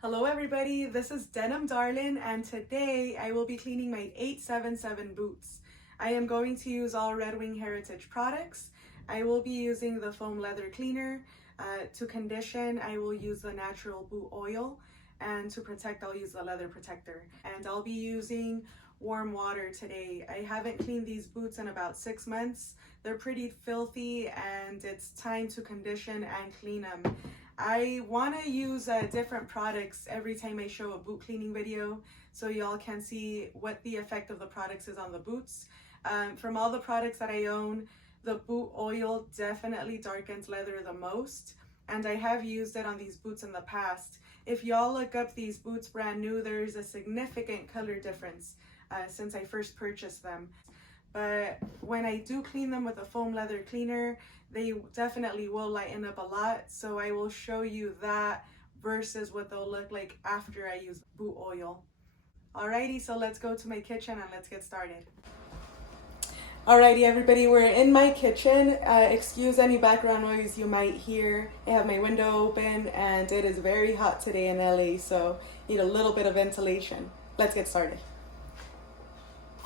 Hello everybody, this is Denim Darlin and today I will be cleaning my 877 boots. I am going to use all Red Wing Heritage products. I will be using the foam leather cleaner. To condition, I will use the natural boot oil, and to protect, I'll use the leather protector. And I'll be using warm water today. I haven't cleaned these boots in about 6 months. They're pretty filthy and it's time to condition and clean them. I want to use different products every time I show a boot cleaning video so y'all can see what the effect of the products is on the boots. From all the products that I own, the boot oil definitely darkens leather the most, and I have used it on these boots in the past. If y'all look up these boots brand new, there's a significant color difference since I first purchased them. But when I do clean them with a foam leather cleaner, they definitely will lighten up a lot. So I will show you that versus what they'll look like after I use boot oil. Alrighty, so let's go to my kitchen and let's get started. Alrighty everybody, we're in my kitchen. Excuse any background noise you might hear. I have my window open and it is very hot today in LA, so need a little bit of ventilation. Let's get started.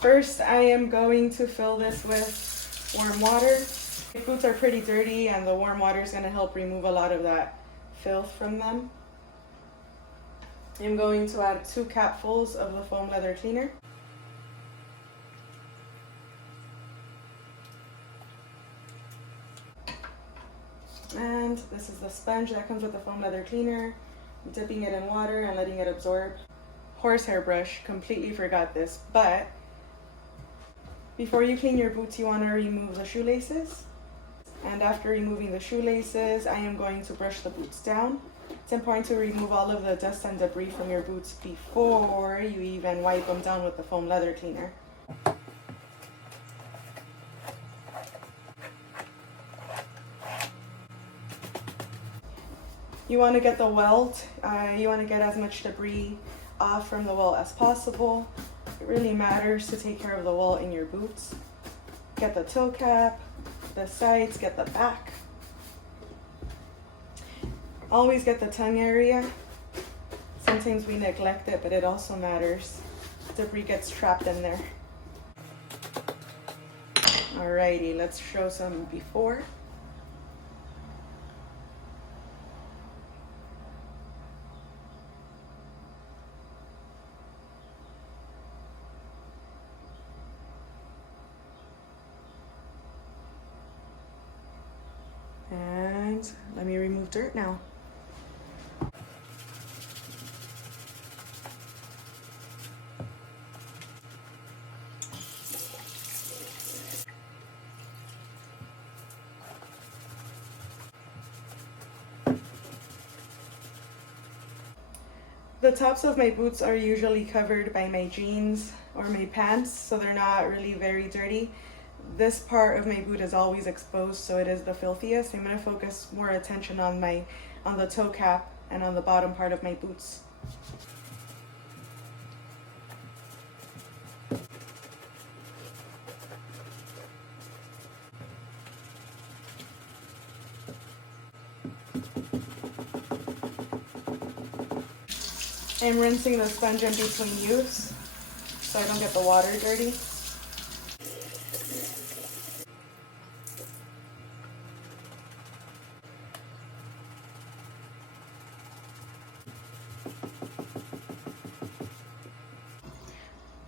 First, I am going to fill this with warm water. My boots are pretty dirty and the warm water is going to help remove a lot of that filth from them. I'm going to add 2 capfuls of the foam leather cleaner. And this is the sponge that comes with the foam leather cleaner. I'm dipping it in water and letting it absorb. Horsehair brush, completely forgot this, but before you clean your boots, you want to remove the shoelaces. And after removing the shoelaces, I am going to brush the boots down. It's important to remove all of the dust and debris from your boots before you even wipe them down with the foam leather cleaner. You want to get the welt. You want to get as much debris off from the welt as possible. It really matters to take care of the welt in your boots. Get the toe cap, the sides, get the back. Always get the tongue area. Sometimes we neglect it, but it also matters. Debris gets trapped in there. Alrighty, let's show some before. And let me remove dirt now. The tops of my boots are usually covered by my jeans or my pants, so they're not really very dirty. This part of my boot is always exposed, so it is the filthiest. I'm going to focus more attention on the toe cap and on the bottom part of my boots. I'm rinsing the sponge in between use so I don't get the water dirty.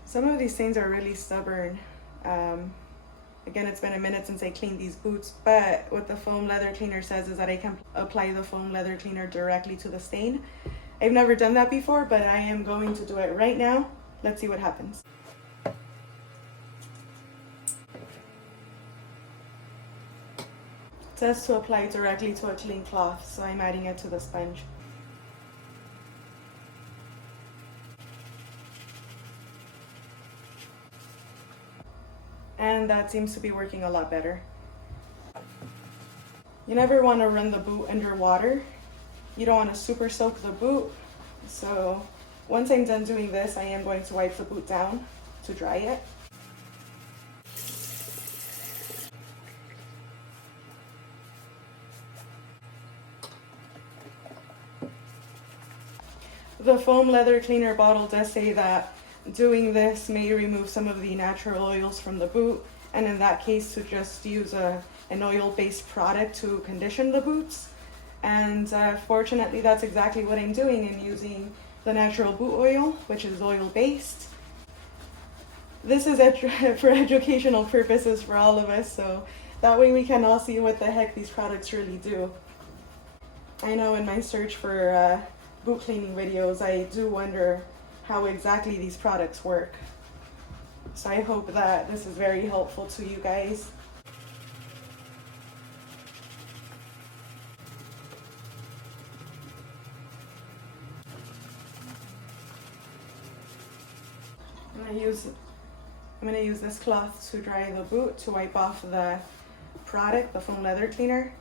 Some of these things are really stubborn. Again, it's been a minute since I cleaned these boots, but what the foam leather cleaner says is that I can apply the foam leather cleaner directly to the stain. I've never done that before, but I am going to do it right now. Let's see what happens. It says to apply directly to a clean cloth, so I'm adding it to the sponge. And that seems to be working a lot better. You never want to run the boot under water. You don't want to super soak the boot. So once I'm done doing this, I am going to wipe the boot down to dry it. The foam leather cleaner bottle does say that doing this may remove some of the natural oils from the boot, and in that case to just use an oil-based product to condition the boots. And fortunately that's exactly what I'm doing. I'm using the natural boot oil, which is oil-based. This is for educational purposes for all of us, so that way we can all see what the heck these products really do. I know in my search for boot cleaning videos, I do wonder how exactly these products work. So I hope that this is very helpful to you guys. I'm gonna use this cloth to dry the boot to wipe off the product, the foam leather cleaner,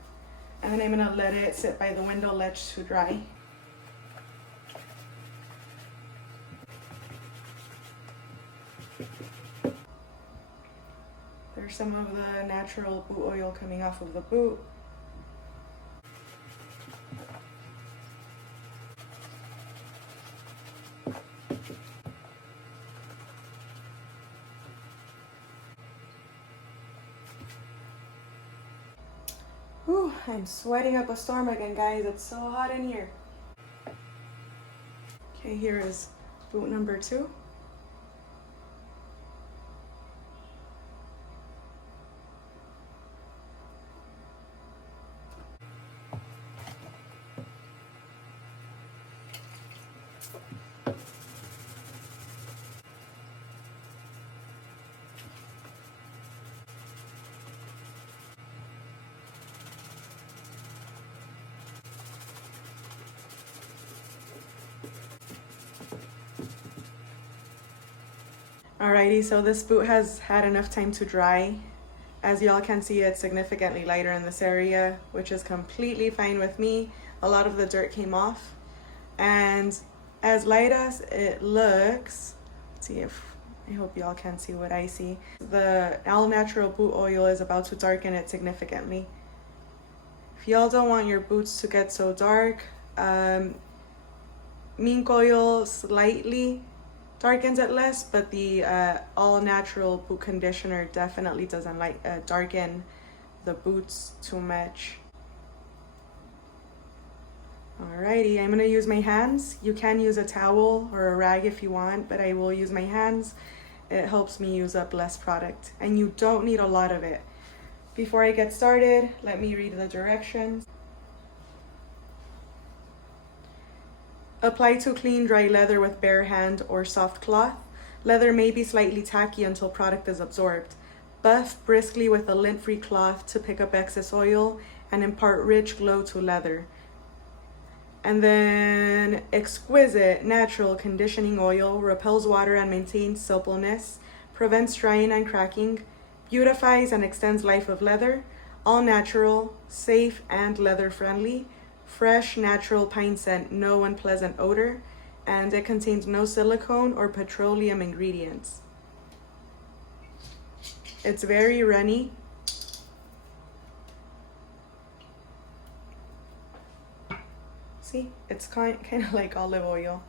and then I'm gonna let it sit by the window ledge to dry. There's some of the natural boot oil coming off of the boot. Whew, I'm sweating up a storm again, guys. It's so hot in here. Okay, here is boot number 2. Alrighty, so this boot has had enough time to dry. As y'all can see, it's significantly lighter in this area, which is completely fine with me. A lot of the dirt came off. And as light as it looks, let's see if, I hope y'all can see what I see. The all natural boot oil is about to darken it significantly. If y'all don't want your boots to get so dark, mink oil slightly darkens it less, but the all natural boot conditioner definitely doesn't darken the boots too much. Alrighty, I'm gonna use my hands. You can use a towel or a rag if you want, but I will use my hands. It helps me use up less product, and you don't need a lot of it. Before I get started, let me read the directions. Apply to clean dry leather with bare hand or soft cloth. Leather may be slightly tacky until product is absorbed. Buff briskly with a lint-free cloth to pick up excess oil and impart rich glow to leather. And then exquisite natural conditioning oil repels water and maintains suppleness, prevents drying and cracking, beautifies and extends life of leather, all natural, safe and leather friendly. Fresh, natural pine scent, no unpleasant odor, and it contains no silicone or petroleum ingredients. It's very runny. See, it's kind of like olive oil.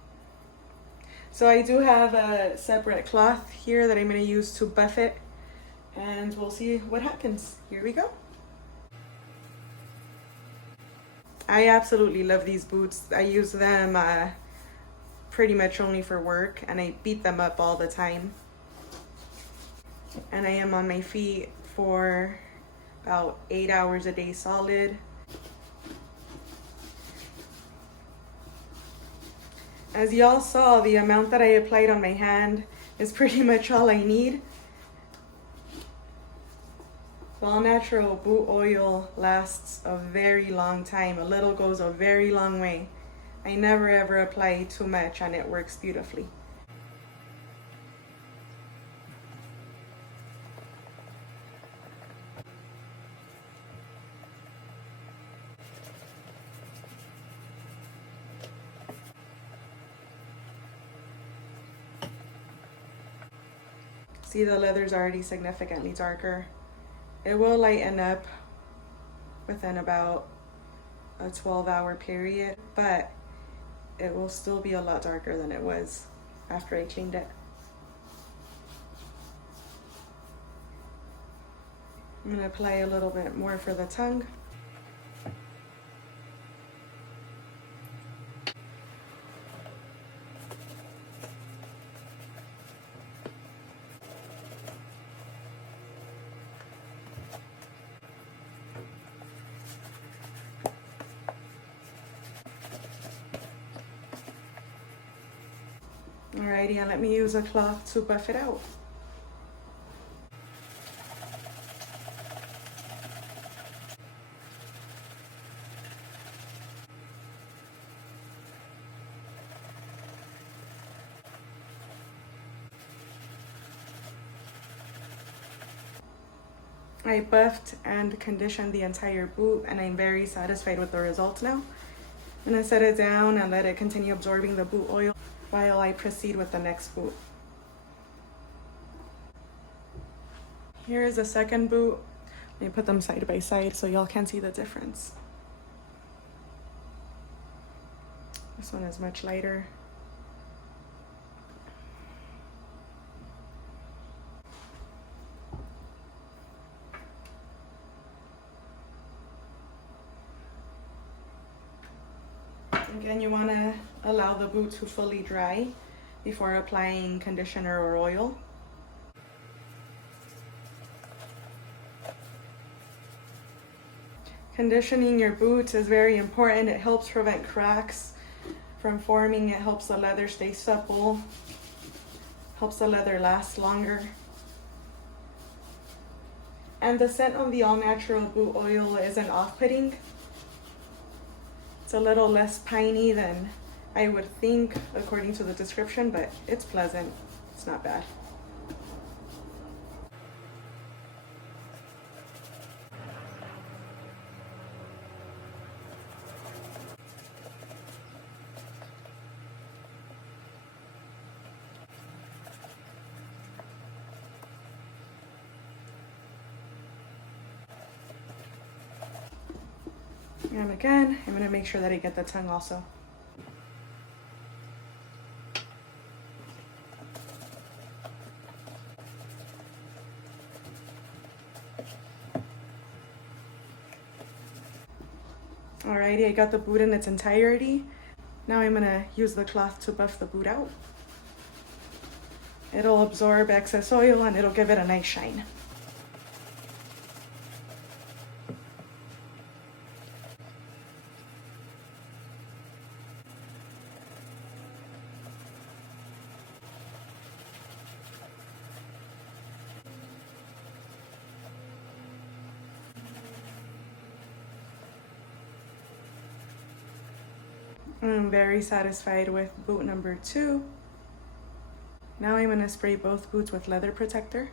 So I do have a separate cloth here that I'm going to use to buff it, and we'll see what happens. Here we go. I absolutely love these boots. I use them pretty much only for work, and I beat them up all the time. And I am on my feet for about 8 hours a day solid. As y'all saw, the amount that I applied on my hand is pretty much all I need. All natural boot oil lasts a very long time. A little goes a very long way. I never ever apply too much, and it works beautifully. See, the leather's already significantly darker. It will lighten up within about a 12-hour period, but it will still be a lot darker than it was after I cleaned it. I'm going to apply a little bit more for the tongue. Alrighty, and let me use a cloth to buff it out. I buffed and conditioned the entire boot, and I'm very satisfied with the results now. I'm gonna set it down and let it continue absorbing the boot oil while I proceed with the next boot. Here is the second boot. Let me put them side by side so y'all can see the difference. This one is much lighter. Again, you want to allow the boot to fully dry before applying conditioner or oil. Conditioning your boots is very important. It helps prevent cracks from forming. It helps the leather stay supple, helps the leather last longer. And the scent of the all natural boot oil isn't off-putting. It's a little less piney than I would think according to the description, but it's pleasant. It's not bad. And again, I'm gonna make sure that I get the tongue also. Alrighty, I got the boot in its entirety. Now I'm gonna use the cloth to buff the boot out. It'll absorb excess oil and it'll give it a nice shine. I'm very satisfied with boot number 2. Now I'm gonna spray both boots with leather protector.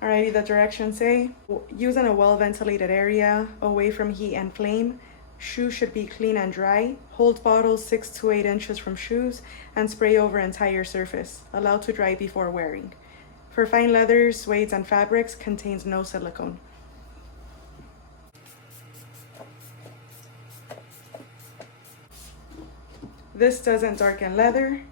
Alrighty, the directions say, use in a well-ventilated area, away from heat and flame. Shoes should be clean and dry. Hold bottles 6 to 8 inches from shoes and spray over entire surface. Allow to dry before wearing. For fine leathers, suedes, and fabrics, contains no silicone. This doesn't darken leather.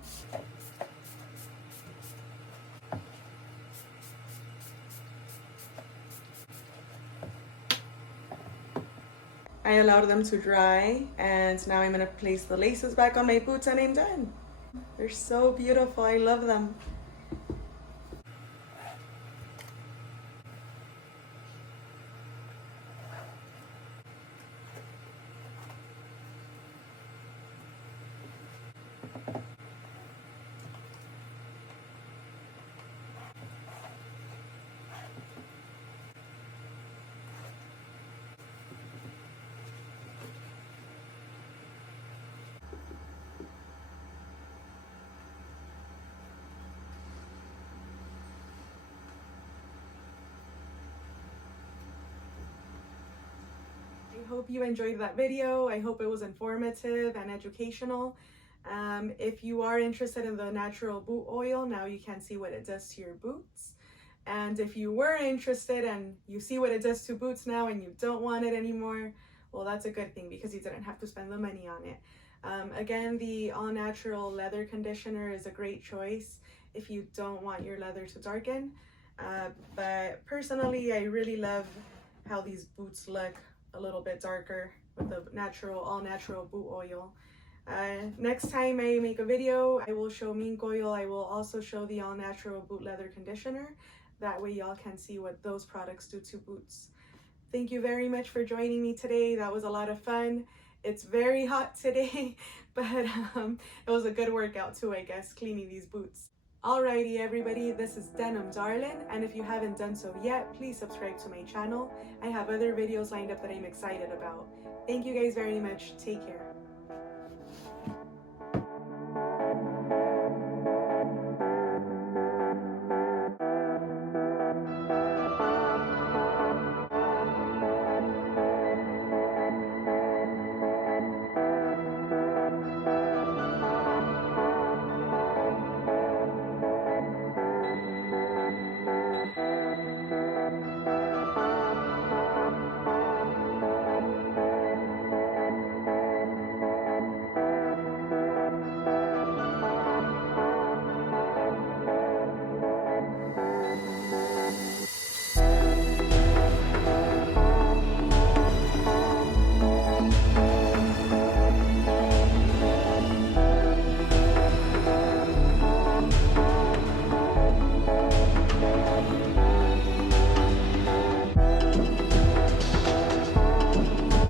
I allowed them to dry, and now I'm gonna place the laces back on my boots and I'm done. They're so beautiful, I love them. I hope you enjoyed that video. I hope it was informative and educational. If you are interested in the natural boot oil, now you can see what it does to your boots. And if you were interested and you see what it does to boots now and you don't want it anymore, well, that's a good thing because you didn't have to spend the money on it. Again, the all natural leather conditioner is a great choice if you don't want your leather to darken. But personally, I really love how these boots look a little bit darker with the all natural boot oil. Next time I make a video, I will show mink oil. I will also show the all natural boot leather conditioner. That way y'all can see what those products do to boots. Thank you very much for joining me today. That was a lot of fun. It's very hot today, but it was a good workout too, I guess, cleaning these boots. Alrighty everybody, this is Denim Darlin, and if you haven't done so yet, please subscribe to my channel. I have other videos lined up that I'm excited about. Thank you guys very much. Take care.